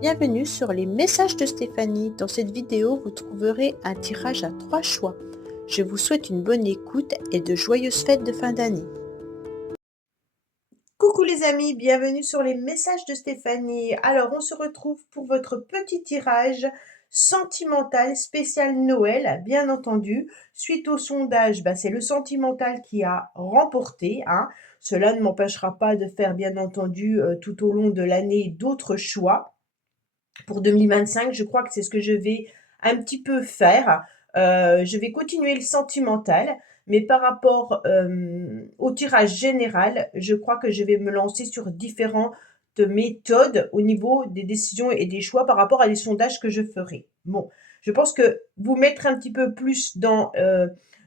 Bienvenue sur les messages de Stéphanie. Dans cette vidéo, vous trouverez un tirage à 3 choix. Je vous souhaite une bonne écoute et de joyeuses fêtes de fin d'année. Coucou les amis, bienvenue sur les messages de Stéphanie. Alors, on se retrouve pour votre petit tirage sentimental spécial Noël, bien entendu. Suite au sondage, c'est le sentimental qui a remporté, hein. Cela ne m'empêchera pas de faire, bien entendu, tout au long de l'année, d'autres choix. Pour 2025, je crois que c'est ce que je vais un petit peu faire. Je vais continuer le sentimental, mais par rapport au tirage général, je crois que je vais me lancer sur différentes méthodes au niveau des décisions et des choix par rapport à les sondages que je ferai. Bon, je pense que vous mettre un petit peu plus dans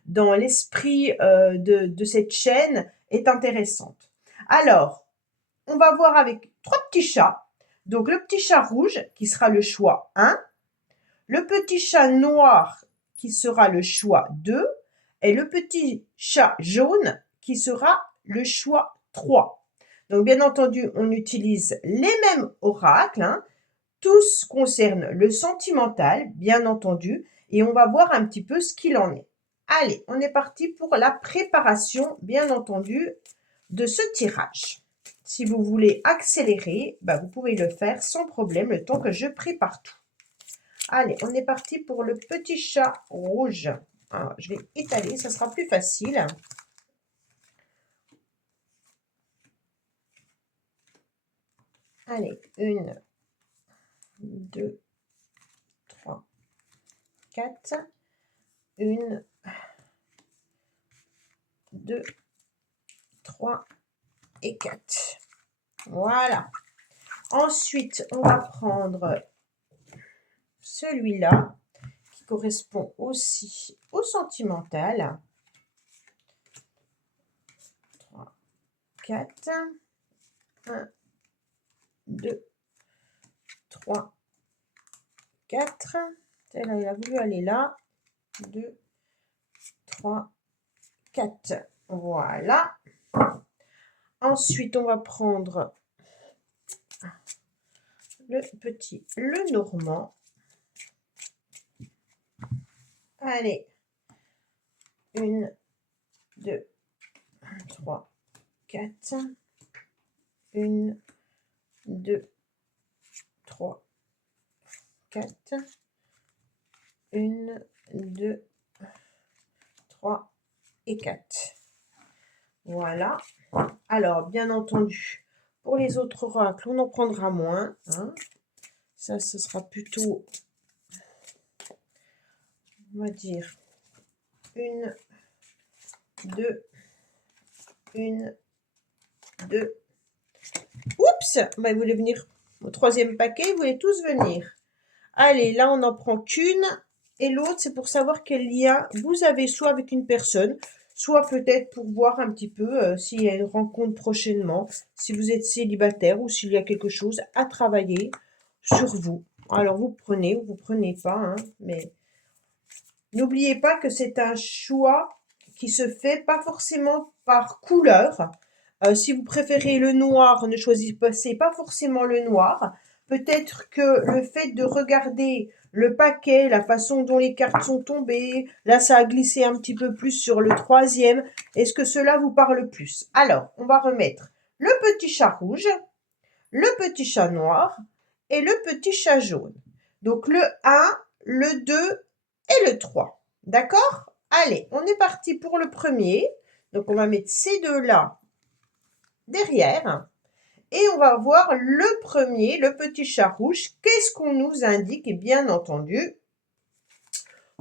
l'esprit de cette chaîne est intéressante. Alors, on va voir avec 3 petits chats. Donc le petit chat rouge qui sera le choix 1, le petit chat noir qui sera le choix 2 et le petit chat jaune qui sera le choix 3. Donc bien entendu, on utilise les mêmes oracles, hein. Tous concernent le sentimental, bien entendu, et on va voir un petit peu ce qu'il en est. Allez, on est parti pour la préparation, bien entendu, de ce tirage. Si vous voulez accélérer, vous pouvez le faire sans problème le temps que je prépare tout. Allez, on est parti pour le petit chat rouge. Alors, je vais étaler, ça sera plus facile. Allez, 1, 2, 3, 4. 1, 2, 3 et 4. Voilà. Ensuite, on va prendre celui-là qui correspond aussi au sentimental. 3, 4. 1, 2, 3, 4. Celle-là, il a voulu aller là. 2, 3, 4. Voilà. Ensuite, on va prendre le petit, le normand. Allez. 1, 2, 3, 4. 1, 2, 3, 4. 1, 2, 3 et 4. Voilà. Alors, bien entendu, pour les autres oracles, on en prendra moins, hein. Ça, ce sera plutôt, on va dire, 1, 2, 1, 2. Oups! Ils voulaient venir au troisième paquet, ils voulaient tous venir. Allez, là, on n'en prend qu'une. Et l'autre, c'est pour savoir quel lien vous avez soit avec une personne, soit peut-être pour voir un petit peu s'il y a une rencontre prochainement, si vous êtes célibataire ou s'il y a quelque chose à travailler sur vous. Alors, vous prenez ou vous prenez pas, hein, mais n'oubliez pas que c'est un choix qui se fait pas forcément par couleur. Si vous préférez le noir, ne choisissez pas forcément le noir. Peut-être que le fait de regarder le paquet, la façon dont les cartes sont tombées, là ça a glissé un petit peu plus sur le troisième. Est-ce que cela vous parle plus? Alors, on va remettre le petit chat rouge, le petit chat noir et le petit chat jaune. Donc le 1, le 2 et le 3. D'accord? Allez, on est parti pour le premier. Donc on va mettre ces deux-là derrière. Et on va voir le premier, le petit chat rouge. Qu'est-ce qu'on nous indique? Et bien entendu,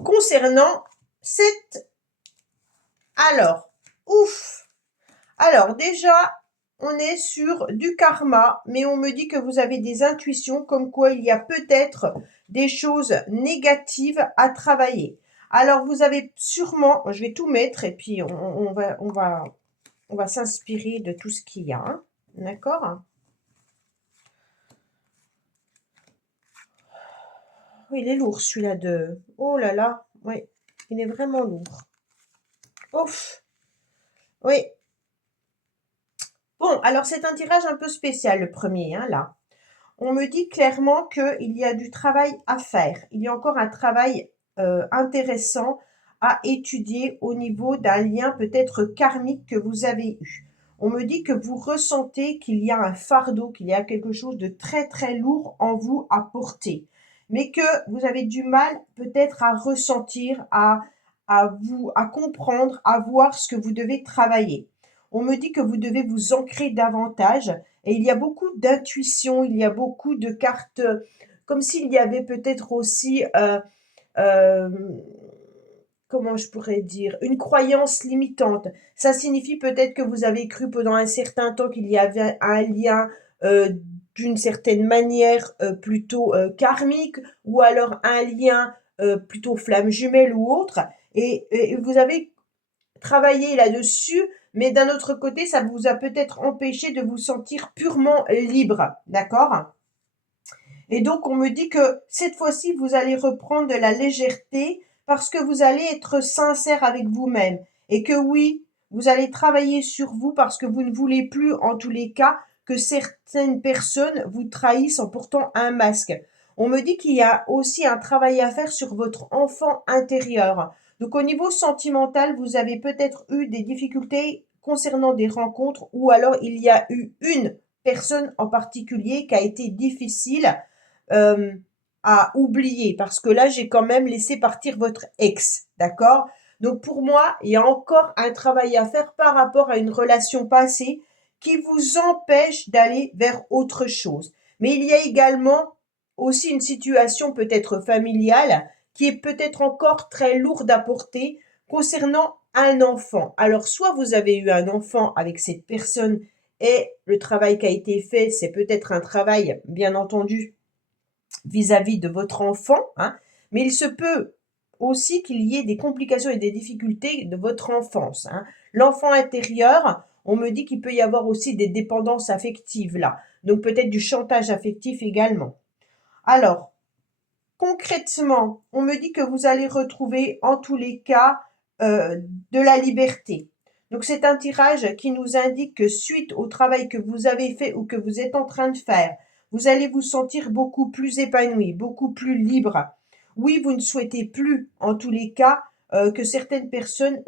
concernant cette... Alors, ouf! Alors déjà, on est sur du karma, mais on me dit que vous avez des intuitions comme quoi il y a peut-être des choses négatives à travailler. Alors vous avez sûrement, je vais tout mettre et puis on va s'inspirer de tout ce qu'il y a, hein. D'accord? Oui, il est lourd celui-là de... Oh là là, oui, il est vraiment lourd. Ouf, oui. Bon, alors c'est un tirage un peu spécial le premier, hein, là. On me dit clairement qu'il y a du travail à faire. Il y a encore un travail intéressant à étudier au niveau d'un lien peut-être karmique que vous avez eu. On me dit que vous ressentez qu'il y a un fardeau, qu'il y a quelque chose de très très lourd en vous à porter, mais que vous avez du mal peut-être à ressentir, à comprendre, à voir ce que vous devez travailler. On me dit que vous devez vous ancrer davantage et il y a beaucoup d'intuition, il y a beaucoup de cartes, comme s'il y avait peut-être aussi euh, comment je pourrais dire, une croyance limitante. Ça signifie peut-être que vous avez cru pendant un certain temps qu'il y avait un lien d'une certaine manière plutôt karmique ou alors un lien plutôt flamme jumelle ou autre et vous avez travaillé là-dessus, mais d'un autre côté, ça vous a peut-être empêché de vous sentir purement libre, d'accord? Et donc, on me dit que cette fois-ci, vous allez reprendre de la légèreté parce que vous allez être sincère avec vous-même. Et que oui, vous allez travailler sur vous parce que vous ne voulez plus, en tous les cas, que certaines personnes vous trahissent en portant un masque. On me dit qu'il y a aussi un travail à faire sur votre enfant intérieur. Donc, au niveau sentimental, vous avez peut-être eu des difficultés concernant des rencontres ou alors il y a eu une personne en particulier qui a été difficile euh, à oublier parce que là, j'ai quand même laissé partir votre ex, d'accord? Donc pour moi, il y a encore un travail à faire par rapport à une relation passée qui vous empêche d'aller vers autre chose. Mais il y a également aussi une situation peut-être familiale qui est peut-être encore très lourde à porter concernant un enfant. Alors soit vous avez eu un enfant avec cette personne et le travail qui a été fait, c'est peut-être un travail, bien entendu, vis-à-vis de votre enfant, hein, mais il se peut aussi qu'il y ait des complications et des difficultés de votre enfance. Hein. L'enfant intérieur, on me dit qu'il peut y avoir aussi des dépendances affectives là, donc peut-être du chantage affectif également. Alors, concrètement, on me dit que vous allez retrouver en tous les cas de la liberté. Donc c'est un tirage qui nous indique que suite au travail que vous avez fait ou que vous êtes en train de faire, vous allez vous sentir beaucoup plus épanoui, beaucoup plus libre. Oui, vous ne souhaitez plus, en tous les cas, que certaines personnes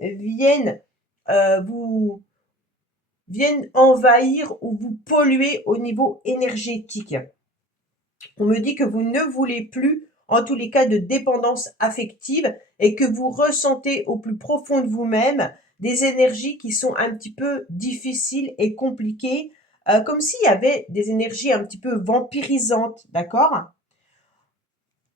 vous viennent envahir ou vous polluer au niveau énergétique. On me dit que vous ne voulez plus, en tous les cas, de dépendance affective et que vous ressentez au plus profond de vous-même des énergies qui sont un petit peu difficiles et compliquées, comme s'il y avait des énergies un petit peu vampirisantes, d'accord?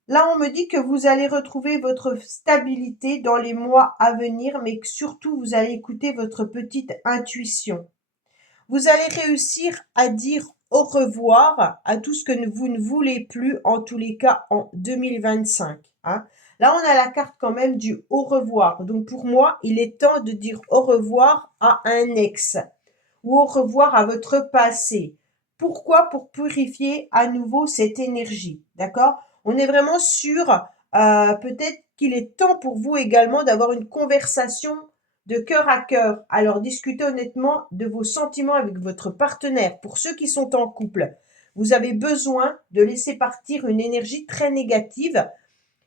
Là, on me dit que vous allez retrouver votre stabilité dans les mois à venir, mais que surtout, vous allez écouter votre petite intuition. Vous allez réussir à dire au revoir à tout ce que vous ne voulez plus, en tous les cas en 2025. Hein. Là, on a la carte quand même du au revoir. Donc pour moi, il est temps de dire au revoir à un ex ou au revoir à votre passé. Pourquoi? Pour purifier à nouveau cette énergie. D'accord? On est vraiment sûr, peut-être qu'il est temps pour vous également d'avoir une conversation de cœur à cœur. Alors discutez honnêtement de vos sentiments avec votre partenaire. Pour ceux qui sont en couple, vous avez besoin de laisser partir une énergie très négative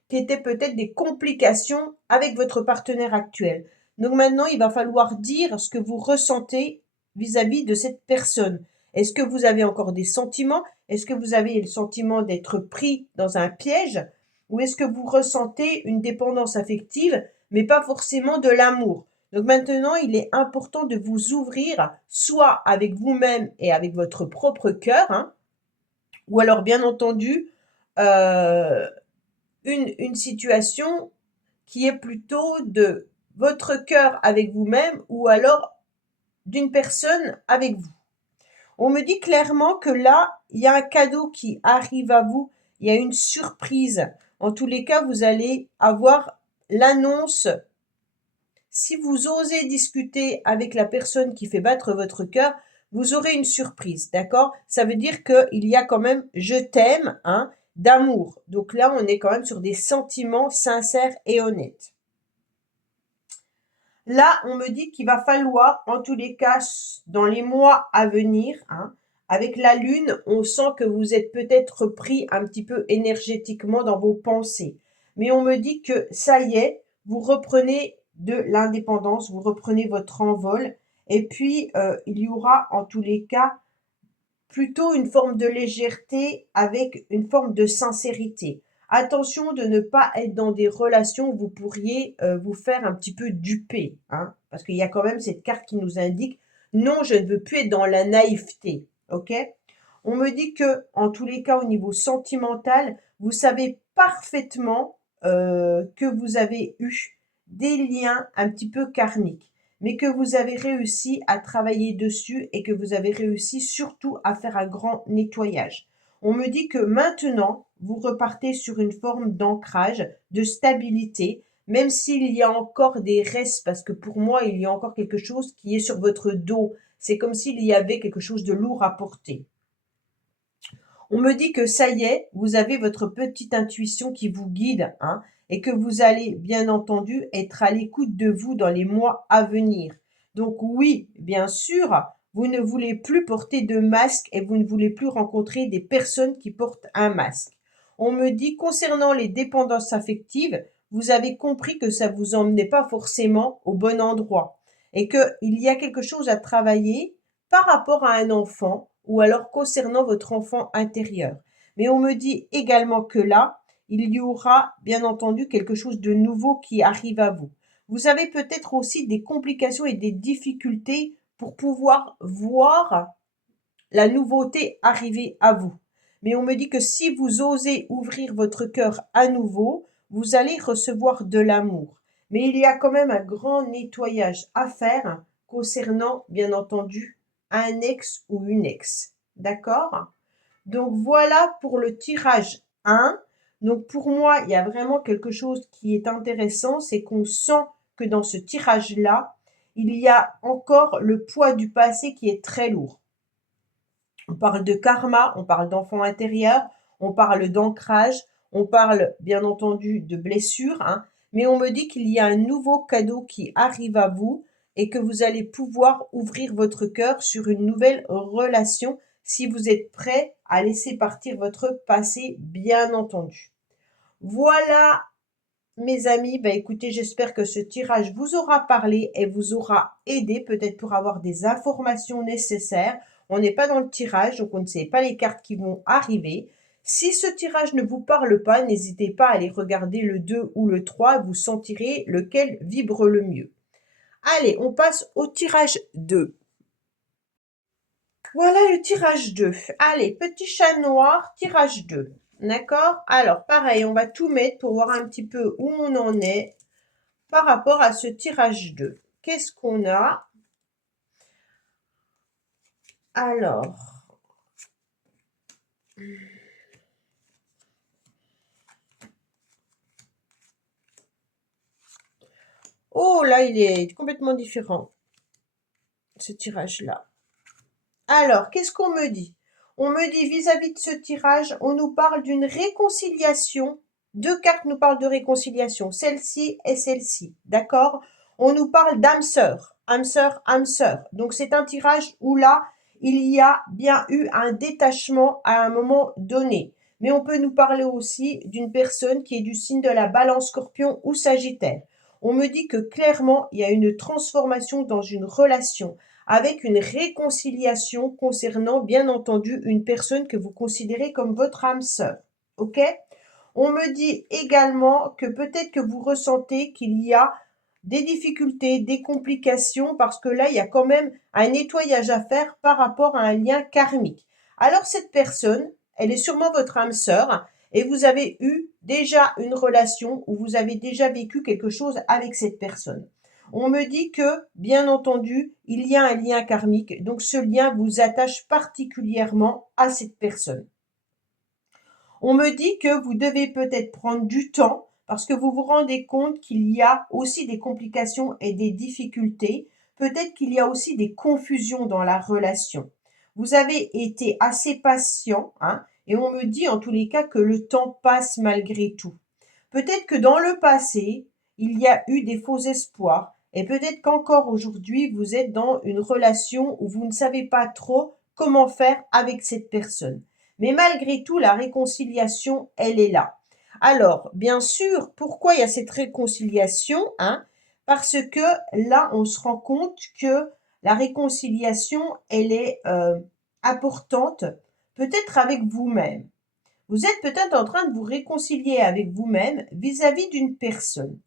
qui était peut-être des complications avec votre partenaire actuel. Donc maintenant, il va falloir dire ce que vous ressentez vis-à-vis de cette personne. Est-ce que vous avez encore des sentiments? Est-ce que vous avez le sentiment d'être pris dans un piège? Ou est-ce que vous ressentez une dépendance affective, mais pas forcément de l'amour? Donc maintenant, il est important de vous ouvrir, soit avec vous-même et avec votre propre cœur, hein, ou alors bien entendu, euh, une situation qui est plutôt de votre cœur avec vous-même ou alors d'une personne avec vous. On me dit clairement que là, il y a un cadeau qui arrive à vous, il y a une surprise. En tous les cas, vous allez avoir l'annonce. Si vous osez discuter avec la personne qui fait battre votre cœur, vous aurez une surprise, d'accord? Ça veut dire qu'il y a quand même je t'aime, hein, d'amour. Donc là, on est quand même sur des sentiments sincères et honnêtes. Là, on me dit qu'il va falloir, en tous les cas, dans les mois à venir, hein, Avec la lune, on sent que vous êtes peut-être pris un petit peu énergétiquement dans vos pensées. Mais on me dit que ça y est, vous reprenez de l'indépendance, vous reprenez votre envol. Et puis, il y aura en tous les cas plutôt une forme de légèreté avec une forme de sincérité. Attention de ne pas être dans des relations où vous pourriez vous faire un petit peu duper, hein, parce qu'il y a quand même cette carte qui nous indique non, je ne veux plus être dans la naïveté, ok? On me dit que, en tous les cas, au niveau sentimental, vous savez parfaitement que vous avez eu des liens un petit peu karmiques, mais que vous avez réussi à travailler dessus et que vous avez réussi surtout à faire un grand nettoyage. On me dit que maintenant, vous repartez sur une forme d'ancrage, de stabilité, même s'il y a encore des restes, parce que pour moi, il y a encore quelque chose qui est sur votre dos. C'est comme s'il y avait quelque chose de lourd à porter. On me dit que ça y est, vous avez votre petite intuition qui vous guide, hein, et que vous allez, bien entendu, être à l'écoute de vous dans les mois à venir. Donc oui, bien sûr, vous ne voulez plus porter de masque et vous ne voulez plus rencontrer des personnes qui portent un masque. On me dit, concernant les dépendances affectives, vous avez compris que ça vous emmenait pas forcément au bon endroit et qu'il y a quelque chose à travailler par rapport à un enfant ou alors concernant votre enfant intérieur. Mais on me dit également que là, il y aura bien entendu quelque chose de nouveau qui arrive à vous. Vous avez peut-être aussi des complications et des difficultés pour pouvoir voir la nouveauté arriver à vous. Mais on me dit que si vous osez ouvrir votre cœur à nouveau, vous allez recevoir de l'amour. Mais il y a quand même un grand nettoyage à faire concernant, bien entendu, un ex ou une ex. D'accord? Donc voilà pour le tirage 1. Donc pour moi, il y a vraiment quelque chose qui est intéressant, c'est qu'on sent que dans ce tirage-là, il y a encore le poids du passé qui est très lourd. On parle de karma, on parle d'enfant intérieur, on parle d'ancrage, on parle bien entendu de blessures, hein, mais on me dit qu'il y a un nouveau cadeau qui arrive à vous et que vous allez pouvoir ouvrir votre cœur sur une nouvelle relation si vous êtes prêt à laisser partir votre passé, bien entendu. Voilà, mes amis, bah écoutez, j'espère que ce tirage vous aura parlé et vous aura aidé peut-être pour avoir des informations nécessaires. On n'est pas dans le tirage, donc on ne sait pas les cartes qui vont arriver. Si ce tirage ne vous parle pas, n'hésitez pas à aller regarder le 2 ou le 3, vous sentirez lequel vibre le mieux. Allez, on passe au tirage 2. Voilà le tirage 2. Allez, petit chat noir, tirage 2. D'accord? Alors, pareil, on va tout mettre pour voir un petit peu où on en est par rapport à ce tirage 2. Qu'est-ce qu'on a? Alors, oh là, il est complètement différent, ce tirage-là. Alors, qu'est-ce qu'on me dit? On me dit vis-à-vis de ce tirage, on nous parle d'une réconciliation. Deux cartes nous parlent de réconciliation, celle-ci et celle-ci, d'accord? On nous parle d'âme sœur, âme sœur, âme sœur. Donc c'est un tirage où là, il y a bien eu un détachement à un moment donné. Mais on peut nous parler aussi d'une personne qui est du signe de la Balance, Scorpion ou Sagittaire. On me dit que clairement, il y a une transformation dans une relation avec une réconciliation concernant, bien entendu, une personne que vous considérez comme votre âme sœur. Ok? On me dit également que peut-être que vous ressentez qu'il y a des difficultés, des complications, parce que là, il y a quand même un nettoyage à faire par rapport à un lien karmique. Alors, cette personne, elle est sûrement votre âme sœur, et vous avez eu déjà une relation où vous avez déjà vécu quelque chose avec cette personne. On me dit que, bien entendu, il y a un lien karmique, donc ce lien vous attache particulièrement à cette personne. On me dit que vous devez peut-être prendre du temps parce que vous vous rendez compte qu'il y a aussi des complications et des difficultés. Peut-être qu'il y a aussi des confusions dans la relation. Vous avez été assez patient, hein, et on me dit en tous les cas que le temps passe malgré tout. Peut-être que dans le passé, il y a eu des faux espoirs et peut-être qu'encore aujourd'hui, vous êtes dans une relation où vous ne savez pas trop comment faire avec cette personne. Mais malgré tout, la réconciliation, elle est là. Alors, bien sûr, pourquoi il y a cette réconciliation, hein? Parce que là, on se rend compte que la réconciliation, elle est importante, peut-être avec vous-même. Vous êtes peut-être en train de vous réconcilier avec vous-même vis-à-vis d'une personne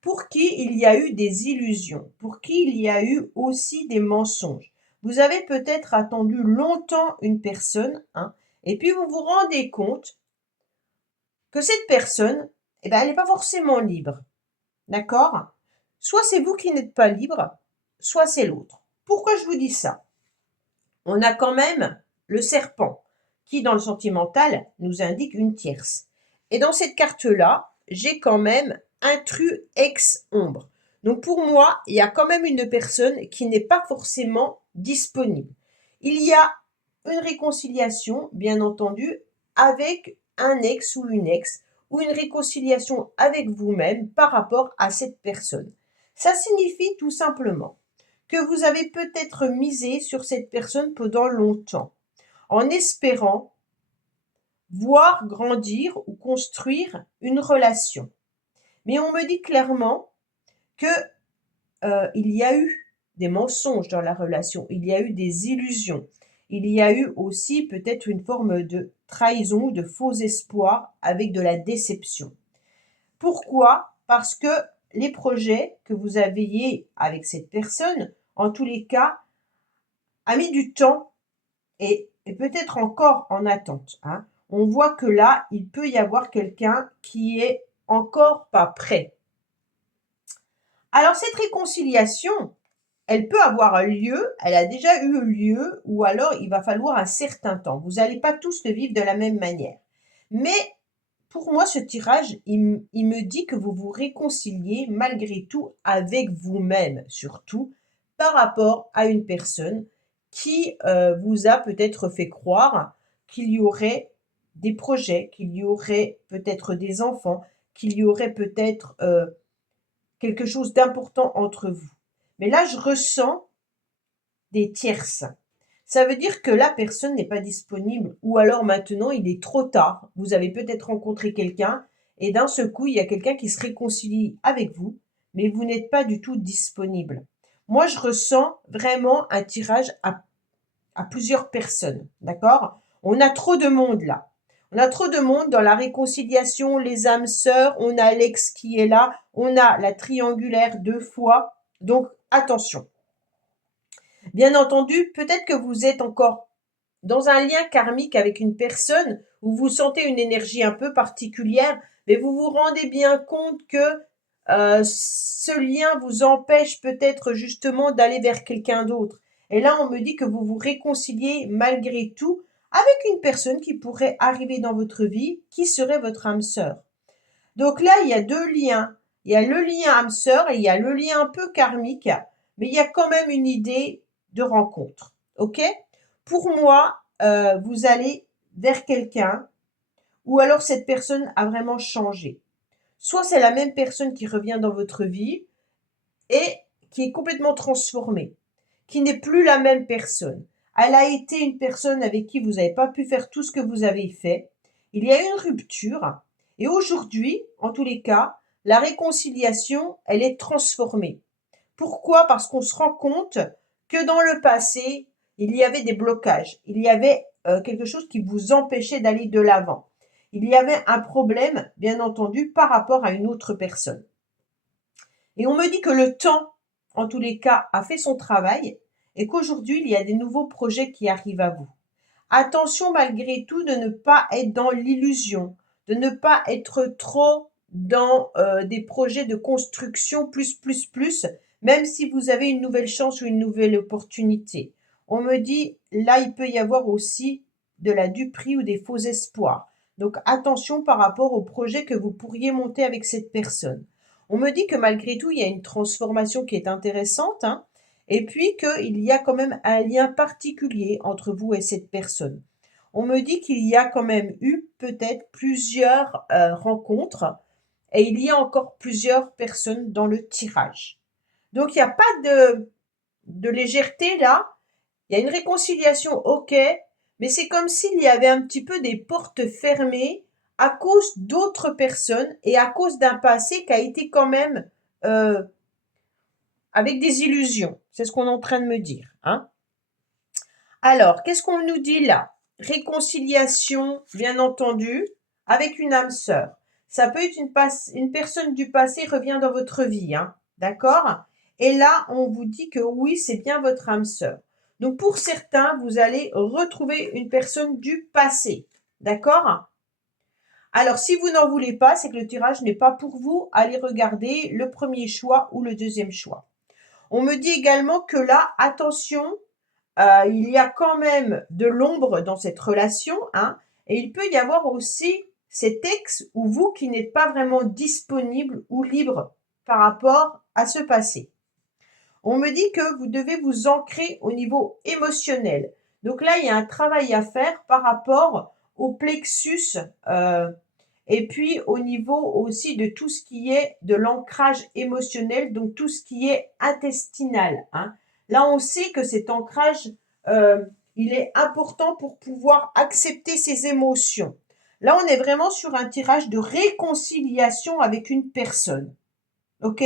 pour qui il y a eu des illusions, pour qui il y a eu aussi des mensonges. Vous avez peut-être attendu longtemps une personne, hein, et puis vous vous rendez compte que cette personne, eh ben, elle n'est pas forcément libre. D'accord? Soit c'est vous qui n'êtes pas libre, soit c'est l'autre. Pourquoi je vous dis ça? On a quand même le serpent qui, dans le sentimental, nous indique une tierce. Et dans cette carte-là, j'ai quand même intrus ex-ombre. Donc pour moi, il y a quand même une personne qui n'est pas forcément disponible. Il y a une réconciliation, bien entendu, avec un ex ou une réconciliation avec vous-même par rapport à cette personne. Ça signifie tout simplement que vous avez peut-être misé sur cette personne pendant longtemps, en espérant voir grandir ou construire une relation. Mais on me dit clairement que il y a eu des mensonges dans la relation, il y a eu des illusions, il y a eu aussi peut-être une forme de trahison ou de faux espoirs avec de la déception. Pourquoi? Parce que les projets que vous aviez avec cette personne, en tous les cas, a mis du temps et peut-être encore en attente, hein. On voit que là, il peut y avoir quelqu'un qui est encore pas prêt. Alors cette réconciliation, elle peut avoir lieu, elle a déjà eu lieu, ou alors il va falloir un certain temps. Vous n'allez pas tous le vivre de la même manière. Mais pour moi, ce tirage, il me dit que vous vous réconciliez malgré tout avec vous-même, surtout par rapport à une personne qui vous a peut-être fait croire qu'il y aurait des projets, qu'il y aurait peut-être des enfants, qu'il y aurait peut-être quelque chose d'important entre vous. Mais là, je ressens des tierces. Ça veut dire que la personne n'est pas disponible ou alors maintenant il est trop tard. Vous avez peut-être rencontré quelqu'un et d'un seul coup, il y a quelqu'un qui se réconcilie avec vous, mais vous n'êtes pas du tout disponible. Moi, je ressens vraiment un tirage à plusieurs personnes, d'accord? On a trop de monde là. On a trop de monde dans la réconciliation, les âmes sœurs, on a l'ex qui est là, on a la triangulaire 2 fois. Donc, attention. Bien entendu, peut-être que vous êtes encore dans un lien karmique avec une personne où vous sentez une énergie un peu particulière, mais vous vous rendez bien compte que ce lien vous empêche peut-être justement d'aller vers quelqu'un d'autre. Et là, on me dit que vous vous réconciliez malgré tout avec une personne qui pourrait arriver dans votre vie, qui serait votre âme sœur. Donc là, il y a 2 liens. Il y a le lien âme sœur et il y a le lien un peu karmique, mais il y a quand même une idée de rencontre. Ok? Pour moi, vous allez vers quelqu'un ou alors cette personne a vraiment changé. Soit c'est la même personne qui revient dans votre vie et qui est complètement transformée, qui n'est plus la même personne. Elle a été une personne avec qui vous n'avez pas pu faire tout ce que vous avez fait. Il y a eu une rupture et aujourd'hui, en tous les cas, la réconciliation, elle est transformée. Pourquoi? Parce qu'on se rend compte que dans le passé, il y avait des blocages, il y avait quelque chose qui vous empêchait d'aller de l'avant. Il y avait un problème, bien entendu, par rapport à une autre personne. Et on me dit que le temps, en tous les cas, a fait son travail et qu'aujourd'hui, il y a des nouveaux projets qui arrivent à vous. Attention malgré tout de ne pas être dans l'illusion, de ne pas être trop dans des projets de construction plus, même si vous avez une nouvelle chance ou une nouvelle opportunité. On me dit, là, il peut y avoir aussi de la duperie ou des faux espoirs. Donc attention par rapport au projet que vous pourriez monter avec cette personne. On me dit que malgré tout, il y a une transformation qui est intéressante, hein, et puis qu'il y a quand même un lien particulier entre vous et cette personne. On me dit qu'il y a quand même eu peut-être plusieurs rencontres et il y a encore plusieurs personnes dans le tirage. Donc il n'y a pas de légèreté là. Il y a une réconciliation, ok, mais c'est comme s'il y avait un petit peu des portes fermées à cause d'autres personnes et à cause d'un passé qui a été quand même avec des illusions. C'est ce qu'on est en train de me dire, hein. Alors, qu'est-ce qu'on nous dit là? Réconciliation, bien entendu, avec une âme sœur. Ça peut être une personne du passé revient dans votre vie, hein, d'accord? Et là, on vous dit que oui, c'est bien votre âme sœur. Donc, pour certains, vous allez retrouver une personne du passé, d'accord? Alors, si vous n'en voulez pas, c'est que le tirage n'est pas pour vous. Allez regarder le premier choix ou le deuxième choix. On me dit également que là, attention, il y a quand même de l'ombre dans cette relation, hein, et il peut y avoir aussi cet ex ou vous qui n'êtes pas vraiment disponible ou libre par rapport à ce passé. On me dit que vous devez vous ancrer au niveau émotionnel. Donc là, il y a un travail à faire par rapport au plexus et puis au niveau aussi de tout ce qui est de l'ancrage émotionnel, donc tout ce qui est intestinal, hein. Là, on sait que cet ancrage, il est important pour pouvoir accepter ses émotions. Là, on est vraiment sur un tirage de réconciliation avec une personne. OK?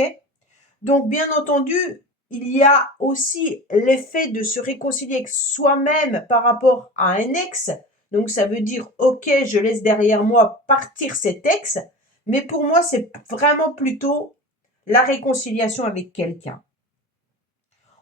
Donc, bien entendu, il y a aussi l'effet de se réconcilier avec soi-même par rapport à un ex. Donc, ça veut dire, OK, je laisse derrière moi partir cet ex. Mais pour moi, c'est vraiment plutôt la réconciliation avec quelqu'un.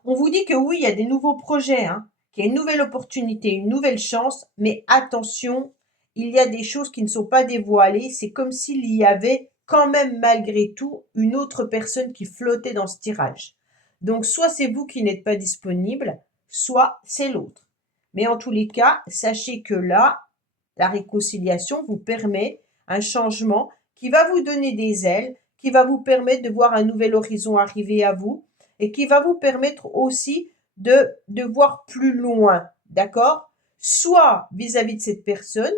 On vous dit que oui, il y a des nouveaux projets, hein, qu'il y a une nouvelle opportunité, une nouvelle chance, mais attention, il y a des choses qui ne sont pas dévoilées. C'est comme s'il y avait quand même malgré tout une autre personne qui flottait dans ce tirage. Donc soit c'est vous qui n'êtes pas disponible, soit c'est l'autre. Mais en tous les cas, sachez que là, la réconciliation vous permet un changement qui va vous donner des ailes, qui va vous permettre de voir un nouvel horizon arriver à vous et qui va vous permettre aussi de voir plus loin, d'accord? Soit vis-à-vis de cette personne,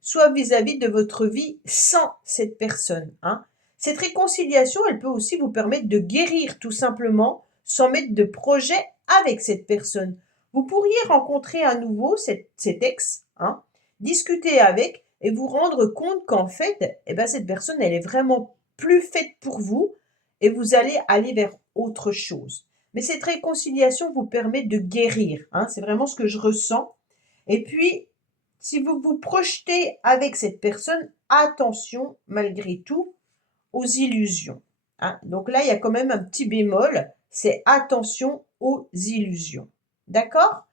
soit vis-à-vis de votre vie sans cette personne, hein. Cette réconciliation, elle peut aussi vous permettre de guérir tout simplement sans mettre de projet avec cette personne. Vous pourriez rencontrer à nouveau cet ex, hein, discuter avec et vous rendre compte qu'en fait, eh ben, cette personne, elle est vraiment plus faite pour vous et vous allez aller vers autre chose. Mais cette réconciliation vous permet de guérir, hein, c'est vraiment ce que je ressens. Et puis, si vous vous projetez avec cette personne, attention malgré tout aux illusions, hein. Donc là, il y a quand même un petit bémol, c'est attention aux illusions. D'accord?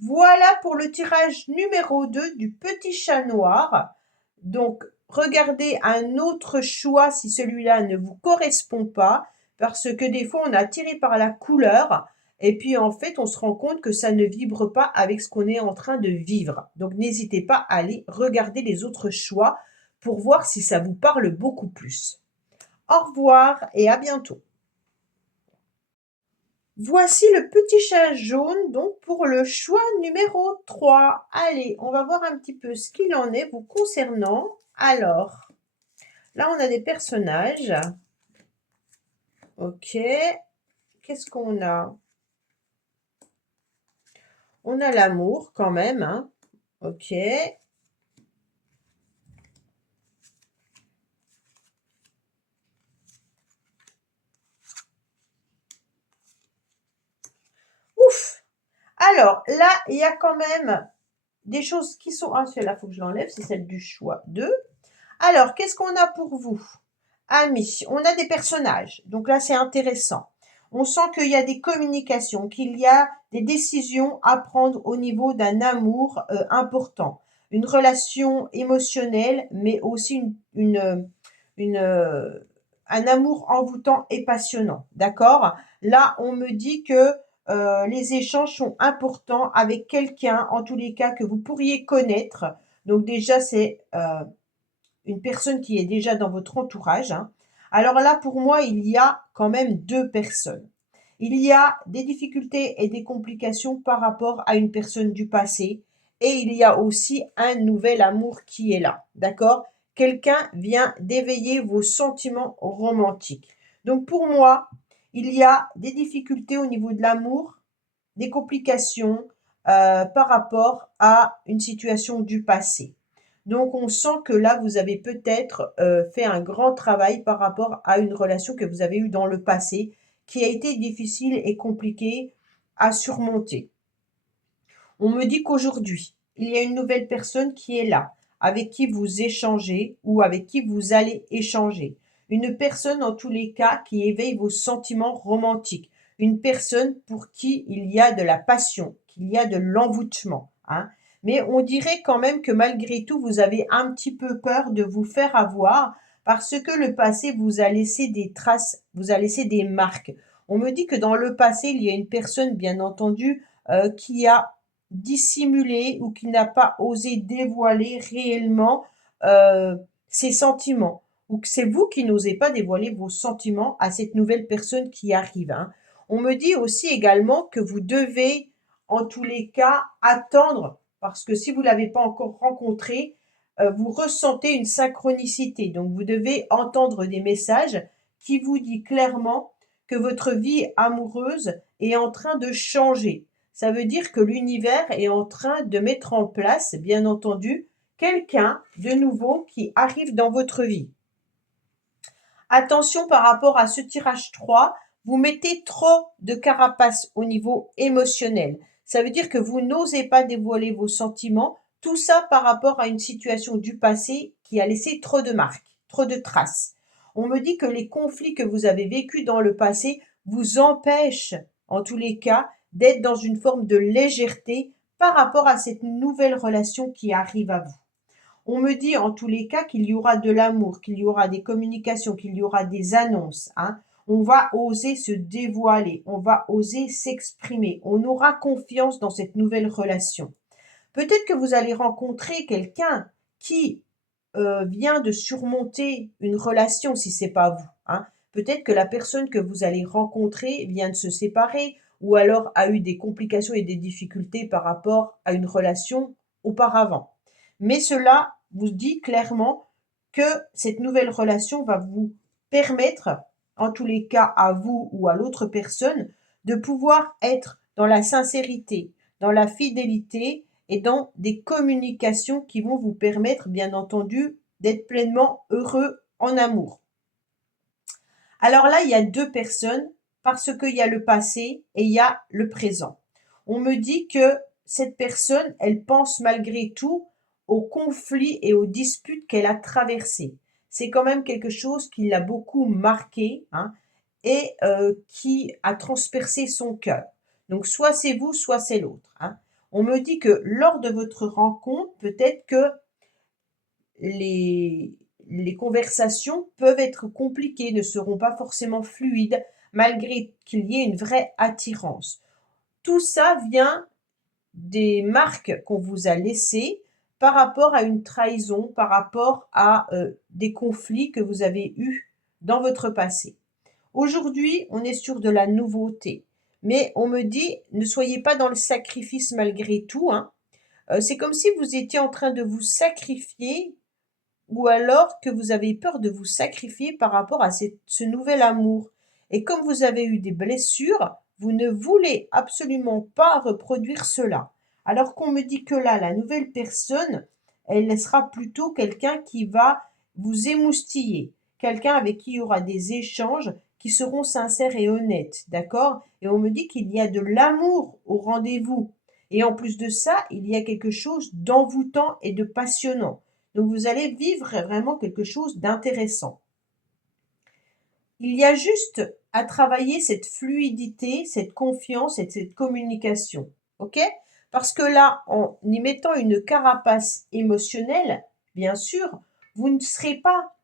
Voilà pour le tirage numéro 2 du petit chat noir. Donc, regardez un autre choix si celui-là ne vous correspond pas, parce que des fois, on a tiré par la couleur, et puis en fait, on se rend compte que ça ne vibre pas avec ce qu'on est en train de vivre. Donc, n'hésitez pas à aller regarder les autres choix pour voir si ça vous parle beaucoup plus. Au revoir et à bientôt. Voici le petit chat jaune, donc pour le choix numéro 3. Allez, on va voir un petit peu ce qu'il en est vous concernant. Alors, là, on a des personnages. Ok. Qu'est-ce qu'on a? On a l'amour quand même, hein. Ok. Ouf! Alors, là, il y a quand même des choses qui sont... Ah, celle-là, il faut que je l'enlève, c'est celle du choix 2. Alors, qu'est-ce qu'on a pour vous? Amis, on a des personnages. Donc là, c'est intéressant. On sent qu'il y a des communications, qu'il y a des décisions à prendre au niveau d'un amour important. Une relation émotionnelle, mais aussi un amour envoûtant et passionnant. D'accord? Là, on me dit que les échanges sont importants avec quelqu'un, en tous les cas, que vous pourriez connaître. Donc déjà, c'est une personne qui est déjà dans votre entourage, hein. Alors là, pour moi, il y a quand même deux personnes. Il y a des difficultés et des complications par rapport à une personne du passé et il y a aussi un nouvel amour qui est là, d'accord? Quelqu'un vient d'éveiller vos sentiments romantiques. Donc pour moi, il y a des difficultés au niveau de l'amour, des complications, par rapport à une situation du passé. Donc on sent que là, vous avez peut-être fait un grand travail par rapport à une relation que vous avez eue dans le passé, qui a été difficile et compliquée à surmonter. On me dit qu'aujourd'hui, il y a une nouvelle personne qui est là, avec qui vous échangez ou avec qui vous allez échanger. Une personne, en tous les cas, qui éveille vos sentiments romantiques. Une personne pour qui il y a de la passion, qu'il y a de l'envoûtement, hein. Mais on dirait quand même que malgré tout, vous avez un petit peu peur de vous faire avoir parce que le passé vous a laissé des traces, vous a laissé des marques. On me dit que dans le passé, il y a une personne, bien entendu, qui a dissimulé ou qui n'a pas osé dévoiler réellement ses sentiments, ou que c'est vous qui n'osez pas dévoiler vos sentiments à cette nouvelle personne qui arrive, hein. On me dit aussi également que vous devez, en tous les cas, attendre, parce que si vous ne l'avez pas encore rencontré, vous ressentez une synchronicité. Donc, vous devez entendre des messages qui vous disent clairement que votre vie amoureuse est en train de changer. Ça veut dire que l'univers est en train de mettre en place, bien entendu, quelqu'un de nouveau qui arrive dans votre vie. Attention par rapport à ce tirage 3, vous mettez trop de carapace au niveau émotionnel. Ça veut dire que vous n'osez pas dévoiler vos sentiments, tout ça par rapport à une situation du passé qui a laissé trop de marques, trop de traces. On me dit que les conflits que vous avez vécus dans le passé vous empêchent, en tous les cas, d'être dans une forme de légèreté par rapport à cette nouvelle relation qui arrive à vous. On me dit en tous les cas qu'il y aura de l'amour, qu'il y aura des communications, qu'il y aura des annonces, hein. On va oser se dévoiler, on va oser s'exprimer, on aura confiance dans cette nouvelle relation. Peut-être que vous allez rencontrer quelqu'un qui vient de surmonter une relation si c'est pas vous, hein. Peut-être que la personne que vous allez rencontrer vient de se séparer ou alors a eu des complications et des difficultés par rapport à une relation auparavant. Mais cela vous dit clairement que cette nouvelle relation va vous permettre, en tous les cas à vous ou à l'autre personne, de pouvoir être dans la sincérité, dans la fidélité et dans des communications qui vont vous permettre, bien entendu, d'être pleinement heureux en amour. Alors là, il y a deux personnes parce qu'il y a le passé et il y a le présent. On me dit que cette personne, elle pense malgré tout aux conflits et aux disputes qu'elle a traversés. C'est quand même quelque chose qui l'a beaucoup marqué, hein, et qui a transpercé son cœur. Donc soit c'est vous, soit c'est l'autre, hein. On me dit que lors de votre rencontre, peut-être que les, les conversations peuvent être compliquées, ne seront pas forcément fluides, malgré qu'il y ait une vraie attirance. Tout ça vient des marques qu'on vous a laissées par rapport à une trahison, par rapport à des conflits que vous avez eus dans votre passé. Aujourd'hui, on est sur de la nouveauté. Mais on me dit, ne soyez pas dans le sacrifice malgré tout, hein. C'est comme si vous étiez en train de vous sacrifier ou alors que vous avez peur de vous sacrifier par rapport à ce nouvel amour. Et comme vous avez eu des blessures, vous ne voulez absolument pas reproduire cela. Alors qu'on me dit que là, la nouvelle personne, elle sera plutôt quelqu'un qui va vous émoustiller, quelqu'un avec qui il y aura des échanges qui seront sincères et honnêtes, d'accord? Et on me dit qu'il y a de l'amour au rendez-vous. Et en plus de ça, il y a quelque chose d'envoûtant et de passionnant. Donc vous allez vivre vraiment quelque chose d'intéressant. Il y a juste à travailler cette fluidité, cette confiance et cette communication. OK? Parce que là, en y mettant une carapace émotionnelle, bien sûr, vous ne serez pas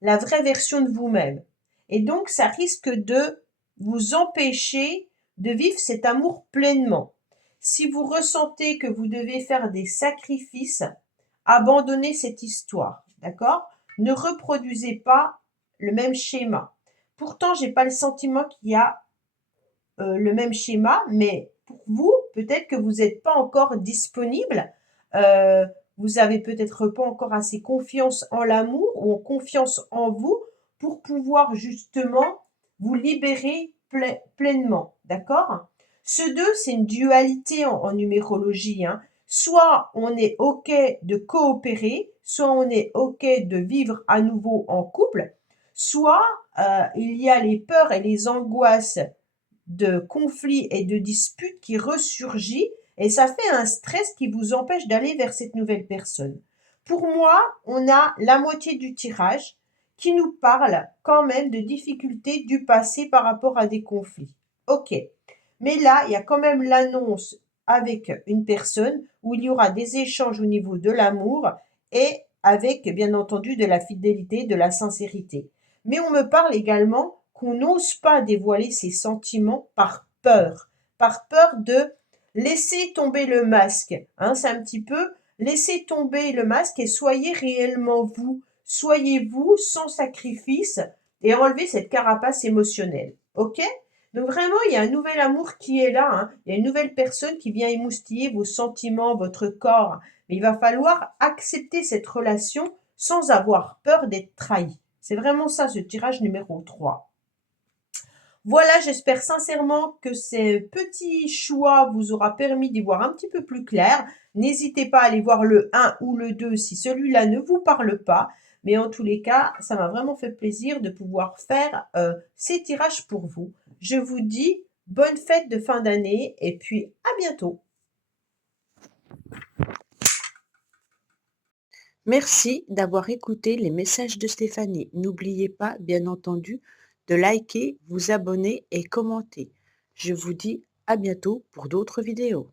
la vraie version de vous-même. Et donc, ça risque de vous empêcher de vivre cet amour pleinement. Si vous ressentez que vous devez faire des sacrifices, abandonnez cette histoire, d'accord? Ne reproduisez pas le même schéma. Pourtant, j'ai pas le sentiment qu'il y a le même schéma, mais pour vous, peut-être que vous n'êtes pas encore disponible. Vous avez peut-être pas encore assez confiance en l'amour ou en confiance en vous pour pouvoir justement vous libérer pleinement, d'accord? Ce 2, c'est une dualité en numérologie, hein. Soit on est OK de coopérer, soit on est OK de vivre à nouveau en couple, soit il y a les peurs et les angoisses de conflits et de disputes qui ressurgit et ça fait un stress qui vous empêche d'aller vers cette nouvelle personne. Pour moi, on a la moitié du tirage qui nous parle quand même de difficultés du passé par rapport à des conflits. Ok, mais là, il y a quand même l'annonce avec une personne où il y aura des échanges au niveau de l'amour et avec, bien entendu, de la fidélité, de la sincérité. Mais on me parle également qu'on n'ose pas dévoiler ses sentiments par peur de laisser tomber le masque. Hein, c'est un petit peu laissez tomber le masque et soyez réellement vous. Soyez vous sans sacrifice et enlevez cette carapace émotionnelle. Ok? Donc vraiment, il y a un nouvel amour qui est là. Hein. Il y a une nouvelle personne qui vient émoustiller vos sentiments, votre corps. Mais il va falloir accepter cette relation sans avoir peur d'être trahi. C'est vraiment ça, ce tirage numéro 3. Voilà, j'espère sincèrement que ces petits choix vous aura permis d'y voir un petit peu plus clair. N'hésitez pas à aller voir le 1 ou le 2 si celui-là ne vous parle pas. Mais en tous les cas, ça m'a vraiment fait plaisir de pouvoir faire ces tirages pour vous. Je vous dis bonne fête de fin d'année et puis à bientôt. Merci d'avoir écouté les messages de Stéphanie. N'oubliez pas, bien entendu, de liker, vous abonner et commenter. Je vous dis à bientôt pour d'autres vidéos.